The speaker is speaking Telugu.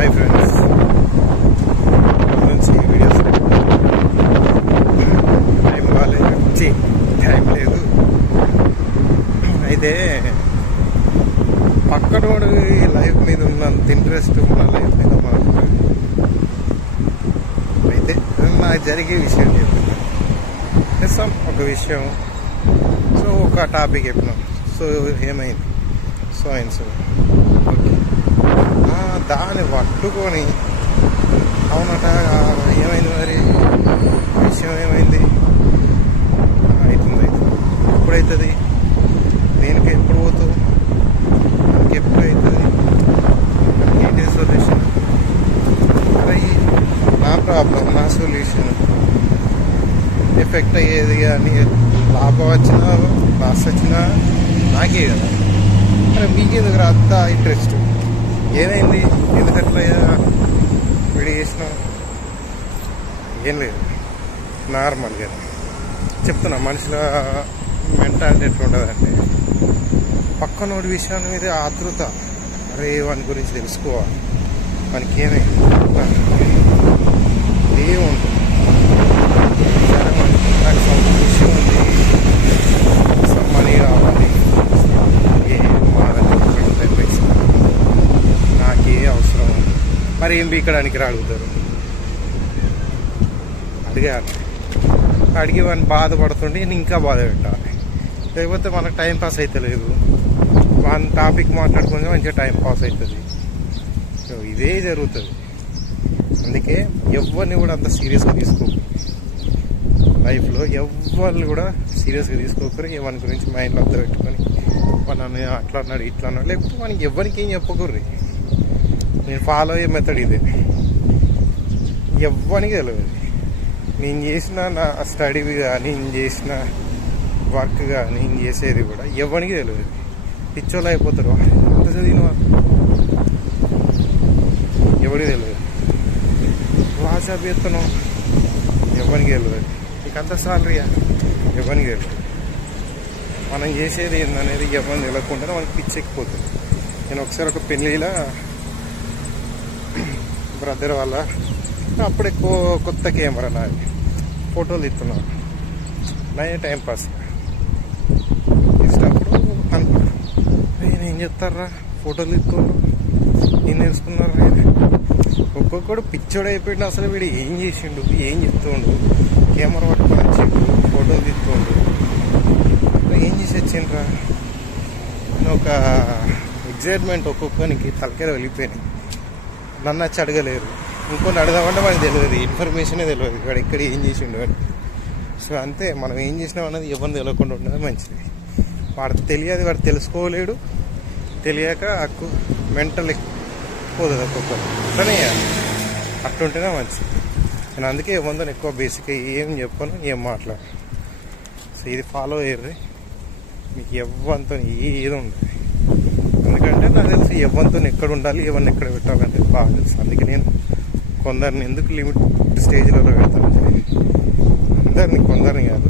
హాయ్ ఫ్రెండ్స్, నుంచి వీడియోస్ టైం బాగాలేదు, టైం లేదు. అయితే పక్కనోడు లైఫ్ మీద ఉన్నంత ఇంట్రెస్ట్ మన లైఫ్ మీద మాకు అయితే నాకు జరిగే విషయం చెప్తున్నాను. చేస్తాం ఒక విషయం, సో ఒక టాపిక్ చెప్పినాం. సో ఏమైంది, సో అయింది. సో ఓకే, దాన్ని పట్టుకొని అవునట ఏమైంది, మరి విషయం ఏమైంది, అవుతుంది ఎప్పుడవుతుంది, దేనికి ఎప్పుడు పోతావు, నాకు ఎప్పుడు అవుతుంది, ఏంటి సొల్యూషన్, నా ప్రాబ్లం నా సొల్యూషన్, ఎఫెక్ట్ అయ్యేది కానీ లాభం వచ్చినా లాస్ వచ్చినా నాకే కదా, మరి మీకెందుకు రాత్త ఇంట్రెస్ట్, ఏమైంది, ఎందుకట్లా విడి చేసిన, ఏం లేదు, నార్మల్గా చెప్తున్నా. మనుషుల మెంటాలిటీ ఎట్లా ఉంటుందంటే పక్కనోడి విషయాల మీద ఆతృత, అరే వాని గురించి తెలుసుకోవాలి, మనకి ఏమైంది ఏముంటుంది, సరే నాకు సొంత విషయం ఉంది, మనీ కావాలి, నాకే అవసరం, మరి ఏం బీకడానికి అడుగుతారు, అడిగి వాడిని బాధపడుతుంటే నేను ఇంకా బాధ పెట్టాలి, లేకపోతే మనకు టైం పాస్ అవుతలేదు, వాళ్ళ టాపిక్ మాట్లాడుకుంటే మంచిగా టైం పాస్ అవుతుంది. సో ఇదే జరుగుతుంది. అందుకే ఎవరిని కూడా అంత సీరియస్గా తీసుకోకు, లైఫ్లో ఎవరిని కూడా సీరియస్గా తీసుకోకరు. ఎవరి గురించి మైండ్లో అంతా పెట్టుకొని నన్ను అట్లా అన్నాడు ఇట్లా అన్నాడు, లేకపోతే మనకి ఎవరికి ఏం చెప్పకూర్రి. నేను ఫాలో అయ్యే మెథడ్ ఇదే, ఎవరికి తెలియదు. నేను చేసిన నా స్టడీ కానీ, నేను చేసిన వర్క్ కానీ, నేను చేసేది కూడా ఎవరికి తెలియదు. పిచ్చోళ్ళు అయిపోతారు, అంత చదివిన ఎవరికి తెలియదు. వాట్సాప్ చేస్తున్నాం, ఎవరికి తెలియదు. నీకు అంత సాలరీయా, ఎవరికి తెలియదు. మనం చేసేది ఏందనేది ఎవరిని తెలియకుండా మనకి పిచ్చెక్కిపోతుంది. నేను ఒకసారి ఒక పెళ్ళిలో బ్రదర్ వాళ్ళ అప్పుడే కొత్త కెమెరా నాది, ఫోటోలు తీస్తున్నాను, నా టైంపాస్ ఇచ్చినప్పుడు అనుకున్నా, నేనేం చెప్తారా ఫోటోలు తీస్తుండ్రు, ఏం నేర్చుకున్నారా, ఒక్కొక్కడు పిచ్చోడు అయిపోయిండు. అసలు వీడు ఏం చేసిండు, ఏం చెప్తుండు, కెమెరా పట్టుకొని వచ్చిండు, ఫోటోలు తీస్తుండు, ఏం చేసి వచ్చిండ్రా అని ఒక ఎగ్జైట్మెంట్ ఒక్కొక్కనికి తలకేర వెళ్ళిపోయినాయి. నన్ను వచ్చి అడగలేరు, ఇంకొని అడగామంటే వాడికి తెలియదు, ఇన్ఫర్మేషనే తెలియదు వాడు ఎక్కడ ఏం చేసిండు అని. సో అంతే, మనం ఏం చేసినాం అన్నది ఎవరిని తెలియకుండా ఉండదు మంచిది. వాడు తెలియదు, వాడు తెలుసుకోలేడు, తెలియక మెంటల్ పోతుంది ఒక్కొక్కరు. అట్లనే అట్లుంటేనే మంచిది. నేను అందుకే ఎవరితో ఎక్కువ బేసిక్గా ఏం చెప్పను, ఏం మాట్లాడు. సో ఇది ఫాలో అయ్యారు, మీకు ఎవరితో ఏది ఉండదు. ఎందుకంటే నాకు తెలిసి ఎవరితో ఎక్కడ ఉండాలి, ఎవరిని ఎక్కడ పెట్టాలంటే బాగా తెలుసు. అందుకే నేను కొందరిని ఎందుకు లిమిట్ స్టేజ్లలో పెడతాను, అందరిని కొందరిని కాదు,